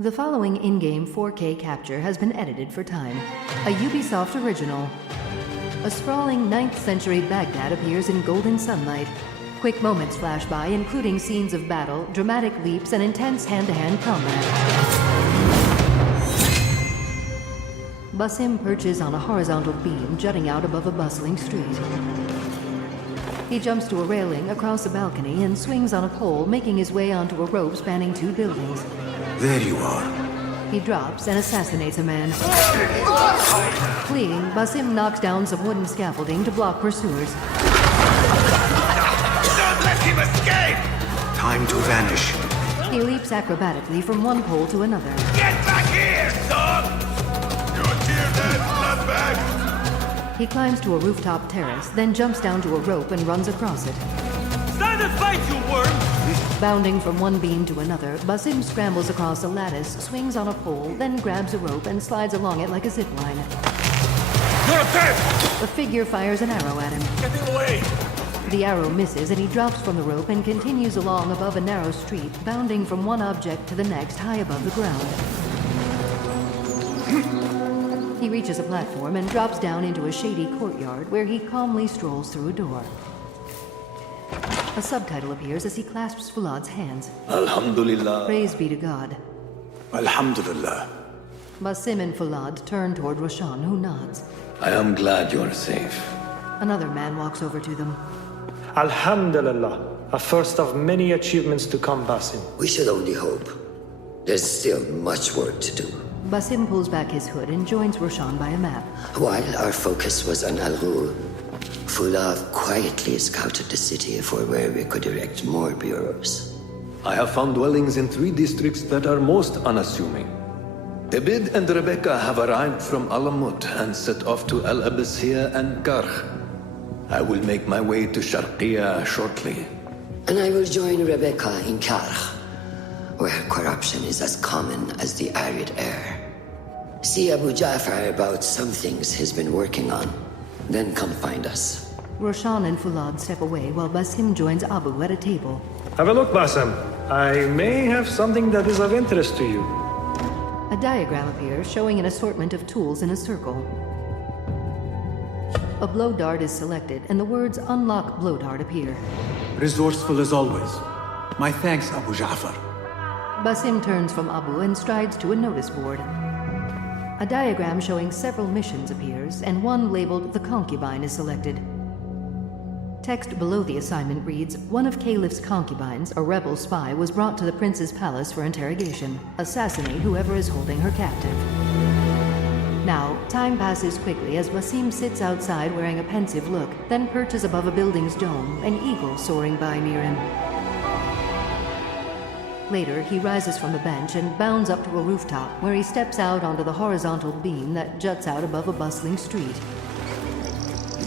The following in-game 4K capture has been edited for time. A Ubisoft original. A sprawling 9th century Baghdad appears in golden sunlight. Quick moments flash by, including scenes of battle, dramatic leaps, and intense hand-to-hand combat. Basim perches on a horizontal beam jutting out above a bustling street. He jumps to a railing across a balcony and swings on a pole, making his way onto a rope spanning 2 buildings. There you are. He drops and assassinates a man. Fleeing, Basim knocks down some wooden scaffolding to block pursuers. Don't let him escape! Time to vanish. He leaps acrobatically from one pole to another. Get back here, son! You're here then, nutbag! He climbs to a rooftop terrace, then jumps down to a rope and runs across it. Stand and fight, you worm! Bounding from one beam to another, Basim scrambles across a lattice, swings on a pole, then grabs a rope and slides along it like a zipline. You're dead! The figure fires an arrow at him. Get him away! The arrow misses and he drops from the rope and continues along above a narrow street, bounding from one object to the next high above the ground. He reaches a platform and drops down into a shady courtyard where he calmly strolls through a door. A subtitle appears as he clasps Fulad's hands. Alhamdulillah. Praise be to God. Alhamdulillah. Basim and Fulad turn toward Roshan, who nods. I am glad you are safe. Another man walks over to them. Alhamdulillah, a first of many achievements to come, Basim. We should only hope. There's still much work to do. Basim pulls back his hood and joins Roshan by a map. While our focus was on Al-Ghul, Fulav quietly scouted the city for where we could erect more bureaus. I have found dwellings in 3 districts that are most unassuming. Abid and Rebecca have arrived from Alamut and set off to Al Abyssiya and Karh. I will make my way to Sharqiya shortly. And I will join Rebecca in Karh, where corruption is as common as the arid air. See Abu Ja'far about some things he's been working on. Then come find us. Roshan and Fulad step away while Basim joins Abu at a table. Have a look, Basim. I may have something that is of interest to you. A diagram appears showing an assortment of tools in a circle. A blow dart is selected and the words "Unlock blow dart" appear. Resourceful as always. My thanks, Abu Ja'far. Basim turns from Abu and strides to a notice board. A diagram showing several missions appears, and one labeled "The Concubine" is selected. Text below the assignment reads, one of Caliph's concubines, a rebel spy, was brought to the prince's palace for interrogation. Assassinate whoever is holding her captive. Now, time passes quickly as Basim sits outside wearing a pensive look, then perches above a building's dome, an eagle soaring by near him. Later, he rises from the bench and bounds up to a rooftop, where he steps out onto the horizontal beam that juts out above a bustling street.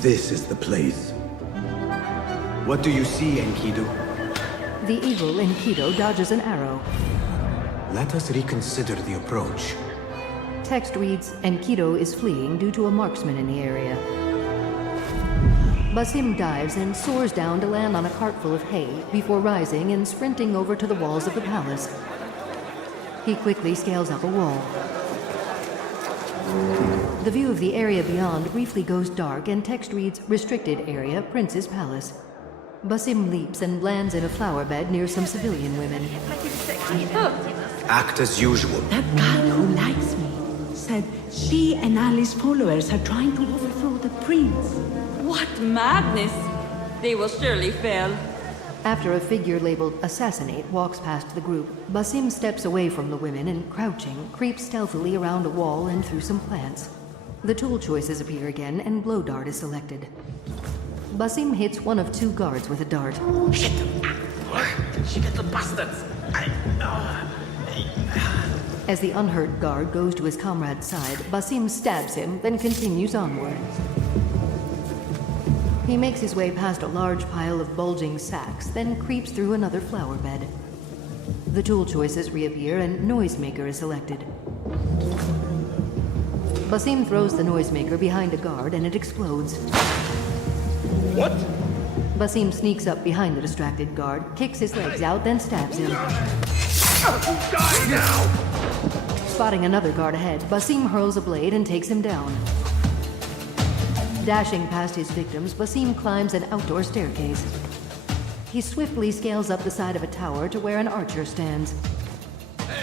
This is the place. What do you see, Enkidu? The eagle Enkidu dodges an arrow. Let us reconsider the approach. Text reads, Enkidu is fleeing due to a marksman in the area. Basim dives and soars down to land on a cart full of hay before rising and sprinting over to the walls of the palace. He quickly scales up a wall. The view of the area beyond briefly goes dark and text reads, Restricted Area, Prince's Palace. Basim leaps and lands in a flower bed near some civilian women. Act as usual. That girl who likes me said she and Ali's followers are trying to overthrow the prince. What madness! They will surely fail. After a figure labeled Assassinate walks past the group, Basim steps away from the women and, crouching, creeps stealthily around a wall and through some plants. The tool choices appear again and blow dart is selected. Basim hits one of 2 guards with a dart. Shit! She gets the bastards! As the unhurt guard goes to his comrade's side, Basim stabs him, then continues onward. He makes his way past a large pile of bulging sacks, then creeps through another flower bed. The tool choices reappear and Noisemaker is selected. Basim throws the Noisemaker behind a guard and it explodes. What? Basim sneaks up behind the distracted guard, kicks his legs out, then stabs him. Die now! Spotting another guard ahead, Basim hurls a blade and takes him down. Dashing past his victims, Basim climbs an outdoor staircase. He swiftly scales up the side of a tower to where an archer stands.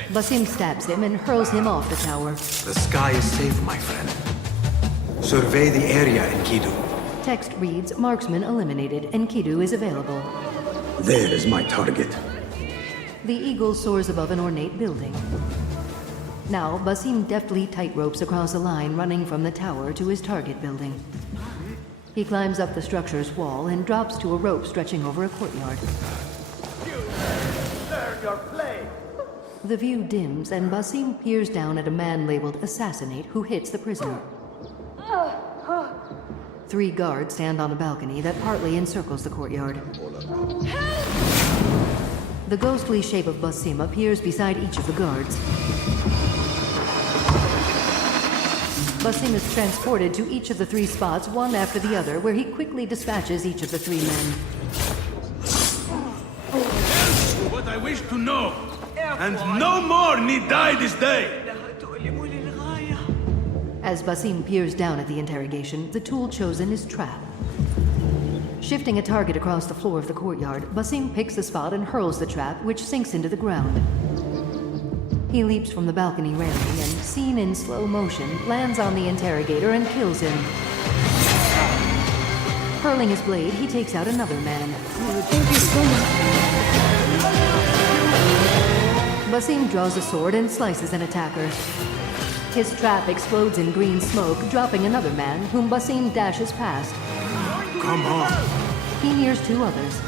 Basim stabs him and hurls him off the tower. The sky is safe, my friend. Survey the area, Enkidu. Text reads, "Marksman eliminated. Enkidu is available." There is my target. The eagle soars above an ornate building. Now, Basim deftly tightropes across a line running from the tower to his target building. He climbs up the structure's wall and drops to a rope stretching over a courtyard. Learn your play. The view dims and Basim peers down at a man labeled Assassinate who hits the prisoner. 3 guards stand on a balcony that partly encircles the courtyard. The ghostly shape of Basim appears beside each of the guards. Basim is transported to each of the 3 spots, one after the other, where he quickly dispatches each of the 3 men. What I wish to know, and no more need die this day. As Basim peers down at the interrogation, the tool chosen is trap. Shifting a target across the floor of the courtyard, Basim picks a spot and hurls the trap, which sinks into the ground. He leaps from the balcony railing and, seen in slow motion, lands on the interrogator and kills him. Hurling his blade, he takes out another man. Basim draws a sword and slices an attacker. His trap explodes in green smoke, dropping another man, whom Basim dashes past. Come on. He nears 2 others.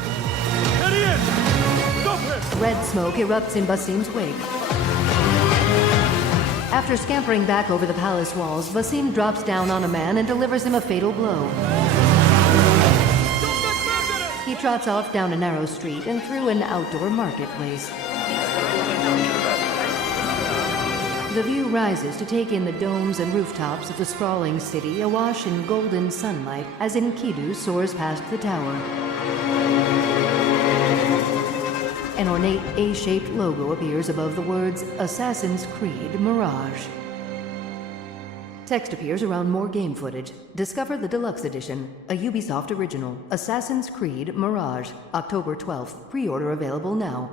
Red smoke erupts in Basim's wake. After scampering back over the palace walls, Basim drops down on a man and delivers him a fatal blow. He trots off down a narrow street and through an outdoor marketplace. The view rises to take in the domes and rooftops of the sprawling city awash in golden sunlight as Enkidu soars past the tower. An ornate A-shaped logo appears above the words Assassin's Creed Mirage. Text appears around more game footage. Discover the Deluxe Edition, a Ubisoft original, Assassin's Creed Mirage, October 12th. Pre-order available now.